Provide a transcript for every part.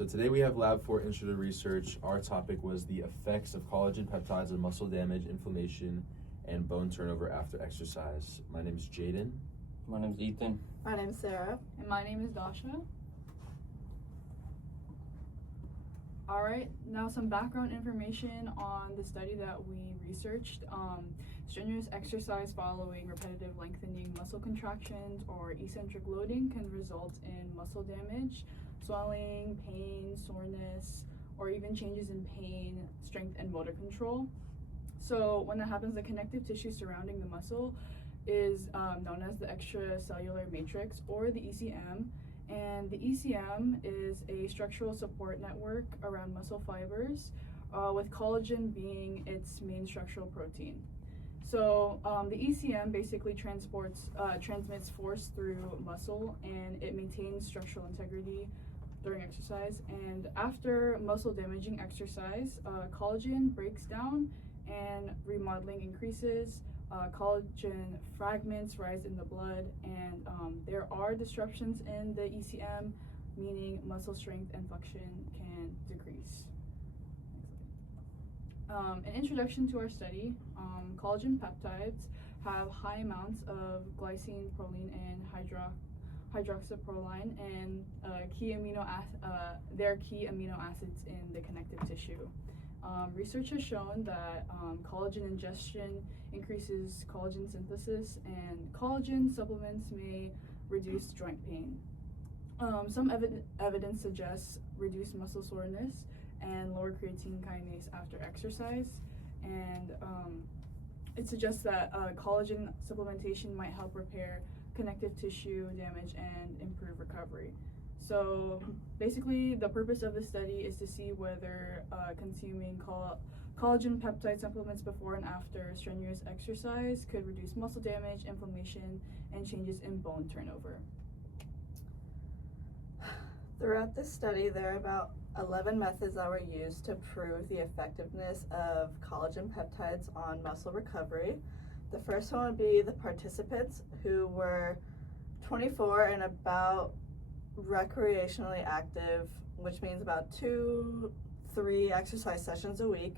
So today we have Lab 4 Intro to Research. Our topic was the effects of collagen peptides on muscle damage, inflammation, and bone turnover after exercise. My name is Jaden. My name's Ethan. My name's Sarah. And my name is Dasha. Alright, now some background information on the study that we researched. Strenuous exercise following repetitive lengthening muscle contractions or eccentric loading can result in muscle damage, swelling, pain, soreness, or even changes in pain, strength, and motor control. So when that happens, the connective tissue surrounding the muscle is known as the extracellular matrix, or the ECM. And the ECM is a structural support network around muscle fibers, with collagen being its main structural protein. So the ECM basically transmits force through muscle, and it maintains structural integrity during exercise. And after muscle damaging exercise, collagen breaks down and remodeling increases. Collagen fragments rise in the blood, and there are disruptions in the ECM, meaning muscle strength and function can decrease. An introduction to our study: collagen peptides have high amounts of glycine, proline, and hydroxyproline, and they're key amino acids in the connective tissue. Research has shown that collagen ingestion increases collagen synthesis, and collagen supplements may reduce joint pain. Some evidence suggests reduced muscle soreness and lower creatine kinase after exercise, and it suggests that collagen supplementation might help repair connective tissue damage and improve recovery. So basically, the purpose of the study is to see whether consuming collagen peptide supplements before and after strenuous exercise could reduce muscle damage, inflammation, and changes in bone turnover. Throughout this study, there are about 11 methods that were used to prove the effectiveness of collagen peptides on muscle recovery. The first one would be the participants, who were 24 and about recreationally active, which means about 2-3 exercise sessions a week.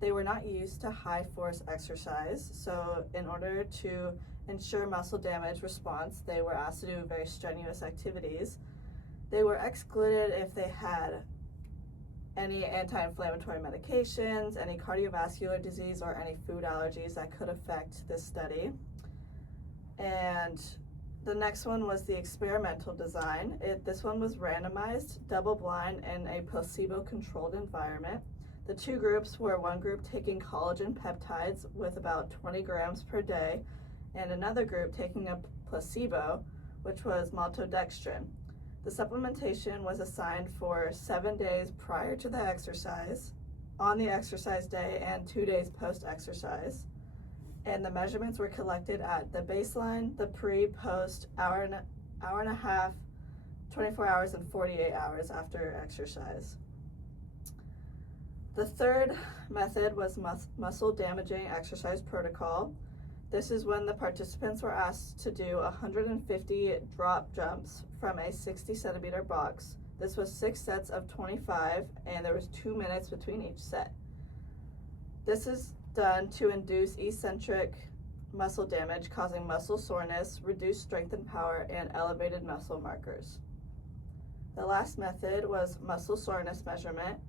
They were not used to high force exercise, so in order to ensure muscle damage response, they were asked to do very strenuous activities. They were excluded if they had any anti-inflammatory medications, any cardiovascular disease, or any food allergies that could affect this study. And the next one was the experimental design. This one was randomized, double-blind, in a placebo-controlled environment. The two groups were one group taking collagen peptides with about 20 grams per day, and another group taking a placebo, which was maltodextrin. The supplementation was assigned for 7 days prior to the exercise, on the exercise day, and 2 days post-exercise. And the measurements were collected at the baseline, the pre, post, hour and a half, 24 hours, and 48 hours after exercise. The third method was muscle damaging exercise protocol. This is when the participants were asked to do 150 drop jumps from a 60 centimeter box. This was 6 sets of 25, and there was 2 minutes between each set. This is done to induce eccentric muscle damage, causing muscle soreness, reduced strength and power, and elevated muscle markers. The last method was muscle soreness measurement.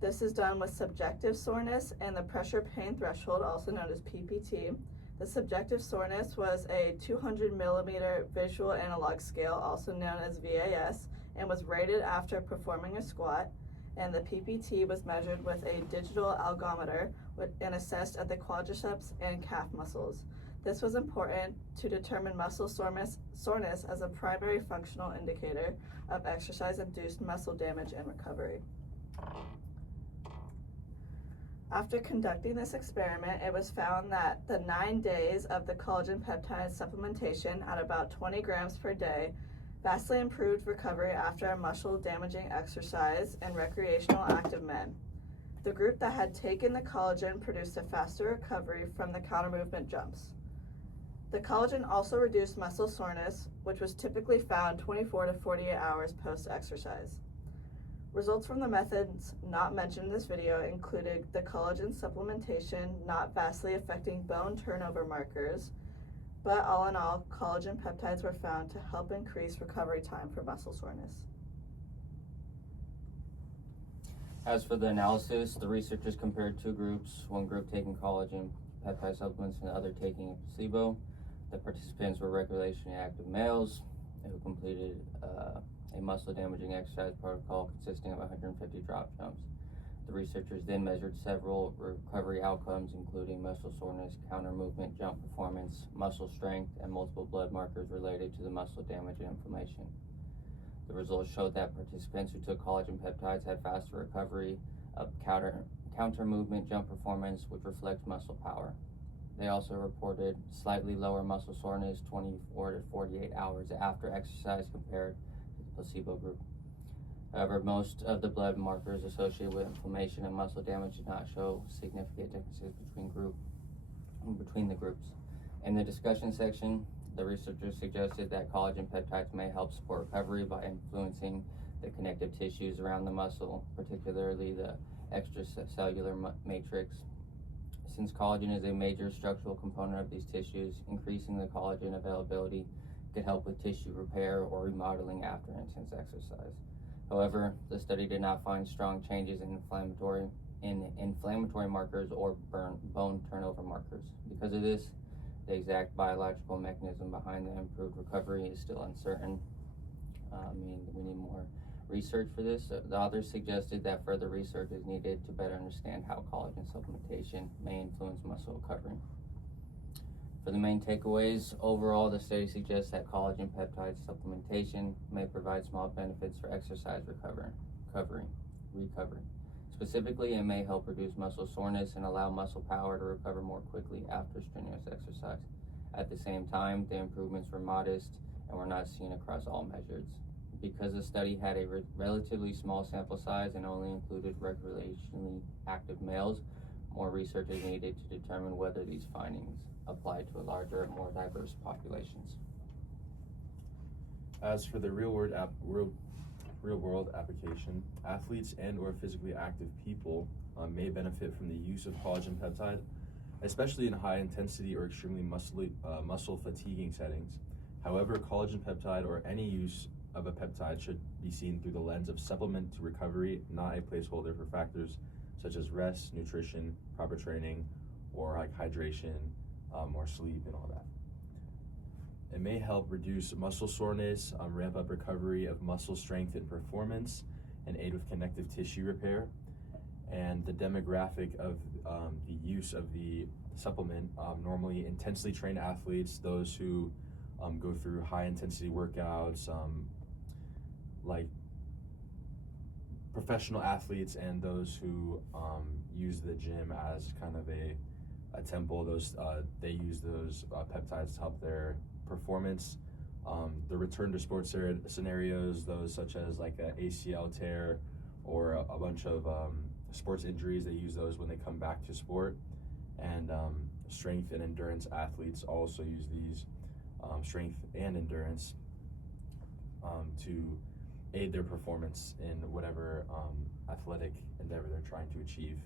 This is done with subjective soreness and the pressure pain threshold, also known as PPT. The subjective soreness was a 200 millimeter visual analog scale, also known as VAS, and was rated after performing a squat. And the PPT was measured with a digital algometer and assessed at the quadriceps and calf muscles. This was important to determine muscle soreness as a primary functional indicator of exercise-induced muscle damage and recovery. After conducting this experiment, it was found that the 9 days of the collagen peptide supplementation at about 20 grams per day vastly improved recovery after a muscle-damaging exercise in recreational active men. The group that had taken the collagen produced a faster recovery from the counter-movement jumps. The collagen also reduced muscle soreness, which was typically found 24 to 48 hours post-exercise. Results from the methods not mentioned in this video included the collagen supplementation not vastly affecting bone turnover markers, but all in all, collagen peptides were found to help increase recovery time for muscle soreness. As for the analysis, the researchers compared two groups, one group taking collagen peptide supplements and the other taking a placebo. The participants were recreationally active males who completed a muscle-damaging exercise protocol consisting of 150 drop jumps. The researchers then measured several recovery outcomes, including muscle soreness, counter movement, jump performance, muscle strength, and multiple blood markers related to the muscle damage and inflammation. The results showed that participants who took collagen peptides had faster recovery of counter movement, jump performance, which reflects muscle power. They also reported slightly lower muscle soreness 24 to 48 hours after exercise compared to the placebo group. However, most of the blood markers associated with inflammation and muscle damage did not show significant differences between the groups. In the discussion section, the researchers suggested that collagen peptides may help support recovery by influencing the connective tissues around the muscle, particularly the extracellular matrix. Since collagen is a major structural component of these tissues, increasing the collagen availability could help with tissue repair or remodeling after intense exercise. However, the study did not find strong changes in inflammatory markers or bone turnover markers. Because of this, the exact biological mechanism behind the improved recovery is still uncertain. Meaning we need more research for this. The authors suggested that further research is needed to better understand how collagen supplementation may influence muscle recovery. For the main takeaways, overall, the study suggests that collagen peptide supplementation may provide small benefits for exercise recovery. Specifically, it may help reduce muscle soreness and allow muscle power to recover more quickly after strenuous exercise. At the same time, the improvements were modest and were not seen across all measures. Because the study had a relatively small sample size and only included recreationally active males, more research is needed to determine whether these findings apply to a larger, more diverse populations. As for the real-world application, athletes and or physically active people may benefit from the use of collagen peptide, especially in high-intensity or extremely muscle fatiguing settings. However, collagen peptide or any use of a peptide should be seen through the lens of supplement to recovery, not a placeholder for factors such as rest, nutrition, proper training, or like hydration, or sleep and all that. It may help reduce muscle soreness, ramp up recovery of muscle strength and performance, and aid with connective tissue repair. And the demographic of the use of the supplement, normally intensely trained athletes, those who go through high intensity workouts, like professional athletes, and those who use the gym as kind of a temple. They use those peptides to help their performance. The return to sports scenarios, those such as like an ACL tear or a bunch of sports injuries, they use those when they come back to sport. And strength and endurance athletes also use these strength and endurance to aid their performance in whatever athletic endeavor they're trying to achieve.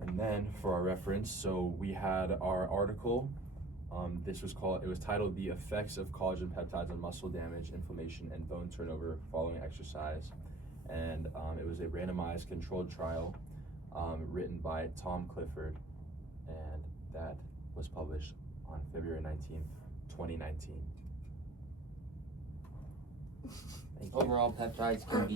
And then for our reference, so we had our article. It was titled "The Effects of Collagen Peptides on Muscle Damage, Inflammation, and Bone Turnover Following Exercise." And it was a randomized controlled trial written by Tom Clifford, and that was published on February 19th, 2019. Overall, peptides can be